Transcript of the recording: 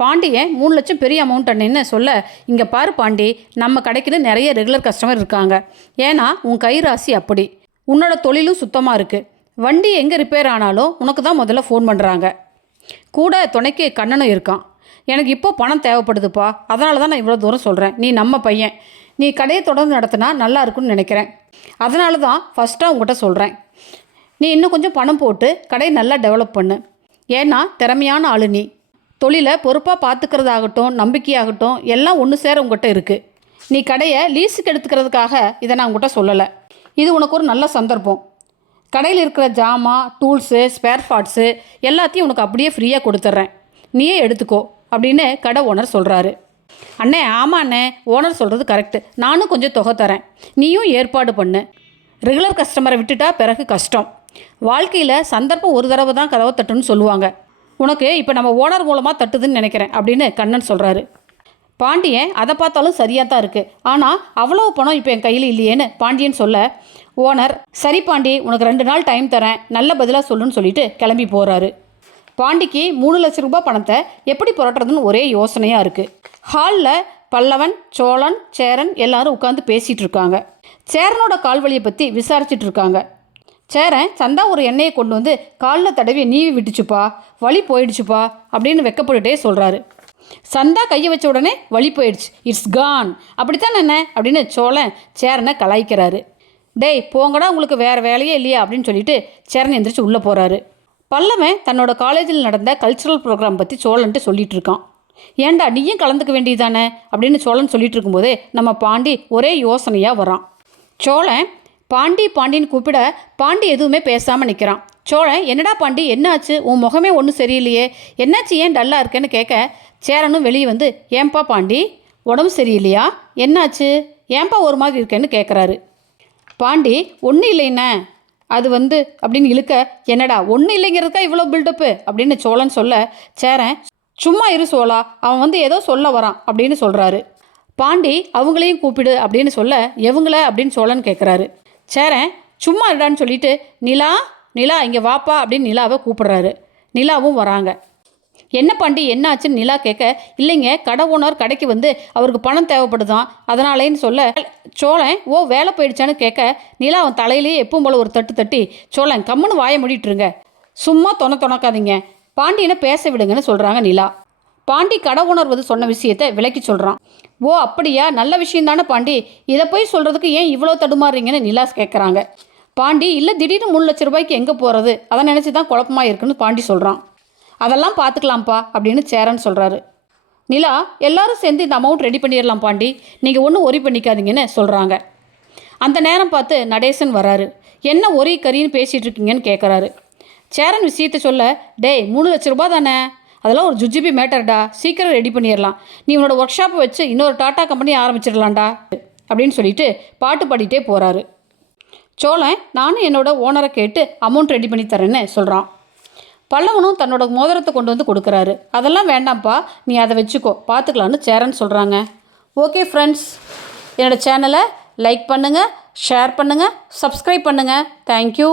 பாண்டியன் 3 லட்சம் பெரிய அமௌண்ட் அண்ணேன்னு சொல்ல, இங்கே பாரு பாண்டி, நம்ம கடைக்குன்னு நிறைய ரெகுலர் கஸ்டமர் இருக்காங்க. ஏன்னா உன் கை ராசி அப்படி. உன்னோட தொழிலும் சுத்தமாக இருக்குது. வண்டி எங்கே ரிப்பேர் ஆனாலும் உனக்கு தான் முதல்ல ஃபோன் பண்ணுறாங்க. கூட துணைக்கு கண்ணனும் இருக்கான். எனக்கு இப்போ பணம் தேவைப்படுதுப்பா, அதனால தான் நான் இவ்வளோ தூரம் சொல்கிறேன். நீ நம்ம பையன், நீ கடையை தொடர்ந்து நடத்தினா நல்லா இருக்குன்னு நினைக்கிறேன். அதனால தான் ஃபஸ்ட்டாக உங்கள்கிட்ட சொல்கிறேன். நீ இன்னும் கொஞ்சம் பணம் போட்டு கடையை நல்லா டெவலப் பண்ணு. ஏன்னா திறமையான ஆளு நீ. தொழிலை பொறுப்பாக பார்த்துக்கிறதாகட்டும், நம்பிக்கையாகட்டும் எல்லாம் ஒன்று சேர உங்கள்கிட்ட இருக்குது. நீ கடையை லீஸுக்கு எடுத்துக்கிறதுக்காக இதை நான் உங்கள்கிட்ட சொல்லலை. இது உனக்கு ஒரு நல்ல சந்தர்ப்பம். கடையில் இருக்கிற ஜாமான், டூல்ஸு, ஸ்பேர் பார்ட்ஸு எல்லாத்தையும் உனக்கு அப்படியே ஃப்ரீயாக கொடுத்துட்றேன், நீயே எடுத்துக்கோ அப்படின்னு கடை ஓனர் சொல்கிறாரு. அண்ணே, ஆமாம் அண்ணே, ஓனர் சொல்கிறது கரெக்டு. நானும் கொஞ்சம் தொகை தரேன், நீயும் ஏற்பாடு பண்ணு. ரெகுலர் கஸ்டமரை விட்டுட்டா பிறகு கஷ்டம். வாழ்க்கையில் சந்தர்ப்பம் ஒரு தடவை தான் கதவை தட்டுன்னு சொல்லுவாங்க. உனக்கு இப்போ நம்ம ஓனர் மூலமாக தட்டுதுன்னு நினைக்கிறேன் அப்படின்னு கண்ணன் சொல்கிறாரு. பாண்டியன் அதை பார்த்தாலும் சரியாக தான் இருக்குது, ஆனால் அவ்வளோ பணம் இப்போ என் கையில் இல்லையேன்னு பாண்டியன் சொல்ல, ஓனர் சரி பாண்டி, உனக்கு 2 நாள் டைம் தரேன், நல்ல பதிலாக சொல்லுன்னு சொல்லிட்டு கிளம்பி போகிறாரு. பாண்டிக்கு 3 லட்சம் ரூபாய் பணத்தை எப்படி புரட்டுறதுன்னு ஒரே யோசனையாக இருக்குது. ஹாலில் பல்லவன், சோழன், சேரன் எல்லாரும் உட்காந்து பேசிகிட்டு இருக்காங்க. சேரனோட கால்வலியை பற்றி விசாரிச்சுட்டு இருக்காங்க. சேரன் சந்தா ஒரு எண்ணெயை கொண்டு வந்து காலில் தடவி நீவி விட்டுச்சுப்பா, வலி போயிடுச்சுப்பா அப்படின்னு வெக்கப்பட்டுட்டே சொல்கிறாரு. சந்தா கையை வச்ச உடனே வலி போயிடுச்சு, இட்ஸ் கான், அப்படித்தான் என்ன அப்படின்னு சோழன் சேரனை கலாய்க்கிறாரு. டேய் போங்கடா, உங்களுக்கு வேறு வேலையே இல்லையா அப்படின்னு சொல்லிட்டு சேரன் எந்திரிச்சு உள்ளே போகிறாரு. பல்லவன் தன்னோட காலேஜில் நடந்த கல்ச்சுரல் ப்ரோக்ராம் பற்றி சோழன்ட்டு சொல்லிட்டு இருக்கான். ஏண்டா நீயும் கலந்துக்க வேண்டியதானே அப்படின்னு சோழன் சொல்லிட்டு இருக்கும்போதே நம்ம பாண்டி ஒரே யோசனையாக வரான். சோழன் பாண்டின்னு கூப்பிட பாண்டி எதுவுமே பேசாமல் நிற்கிறான். சோழன் என்னடா பாண்டி, என்னாச்சு, உன் முகமே ஒன்றும் சரியில்லையே, என்னாச்சு, ஏன் டல்லாக இருக்கேன்னு கேட்க, சேரனும் வெளியே வந்து ஏன்பா பாண்டி உடம்பு சரியில்லையா, என்னாச்சு, ஏன்பா ஒரு மாதிரி இருக்கேன்னு கேட்குறாரு. பாண்டி ஒன்றும் இல்லைண்ணே, அது அப்படின்னு இழுக்க, என்னடா ஒன்றும் இல்லைங்கிறதுக்கா இவ்வளோ பில்டப்பு அப்படின்னு சோழன் சொல்ல, சேரன் சும்மா இரு சோழா, அவன் ஏதோ சொல்ல வரான் அப்படின்னு சொல்கிறாரு. பாண்டி அவங்களையும் கூப்பிடு அப்படின்னு சொல்ல, எவங்கள அப்படின்னு சோழன் கேட்குறாரு. சேரன் சும்மா இருடான்னு சொல்லிட்டு, நிலா இங்கே வாப்பா அப்படின்னு நிலாவை கூப்பிடுறாரு. நிலாவும் வராங்க. என்ன பாண்டி என்னாச்சுன்னு நிலா கேட்க, இல்லைங்க கடை ஓனர் கடைக்கு வந்து அவருக்கு பணம் தேவைப்படுதான் அதனாலேன்னு சொல்ல, சோழன் ஓ வேலை போயிடுச்சான்னு கேட்க, நிலா அவன் தலையிலேயே எப்பவும் போல் ஒரு தட்டு தட்டி, சோழன் கம்முன்னு வாயை மூடிட்டுருங்க, சும்மா தொணக்காதீங்க, பாண்டியனை பேச விடுங்கன்னு சொல்கிறாங்க நிலா. பாண்டி கடை ஓனர் சொன்ன விஷயத்தை விளக்கி சொல்கிறான். ஓ அப்படியா, நல்ல விஷயம் தானே பாண்டி, இதை போய் சொல்கிறதுக்கு ஏன் இவ்வளோ தடுமாறுறீங்கன்னு நிலா கேட்குறாங்க. பாண்டி இல்லை, திடீர்னு 3 லட்சம் ரூபாய்க்கு எங்கே போகிறது, அதை நினச்சி தான் குழப்பமாக இருக்குன்னு பாண்டி சொல்கிறான். அதெல்லாம் பார்த்துக்கலாம்ப்பா அப்படின்னு சேரன் சொல்கிறாரு. நிலா எல்லாரும் சேர்ந்து இந்த அமௌண்ட் ரெடி பண்ணிடலாம் பாண்டி, நீங்கள் ஒன்றும் ஒரி பண்ணிக்காதீங்கன்னு சொல்கிறாங்க. அந்த நேரம் பார்த்து நடேசன் வராரு. என்ன ஒரே கறின்னு பேசிகிட்டு இருக்கீங்கன்னு கேட்குறாரு. சேரன் விஷயத்தை சொல்ல, டேய் 3 லட்சம் ரூபா தானே, அதெல்லாம் ஒரு ஜுஜிபி மேட்டர்டா, சீக்கிரம் ரெடி பண்ணிடலாம், நீ உன்னோட ஒர்க் ஷாப்பை வச்சு இன்னொரு டாட்டா கம்பெனி ஆரம்பிச்சிடலாம்டா அப்படின்னு சொல்லிட்டு பாட்டு பாடிட்டே போகிறாரு. சோழன் நானும் என்னோட ஓனரை கேட்டு அமௌண்ட் ரெடி பண்ணி தரேன்னு சொல்கிறான். பல்லவனும் தன்னோட மோதிரத்தை கொண்டு வந்து கொடுக்குறாரு. அதெல்லாம் வேண்டாம்ப்பா, நீ அதை வச்சுக்கோ, பார்த்துக்கலான்னு சேரன் சொல்கிறாங்க. ஓகே ஃப்ரெண்ட்ஸ், என்னோடய சேனலை லைக் பண்ணுங்கள், ஷேர் பண்ணுங்கள், சப்ஸ்கிரைப் பண்ணுங்கள். தேங்க்யூ.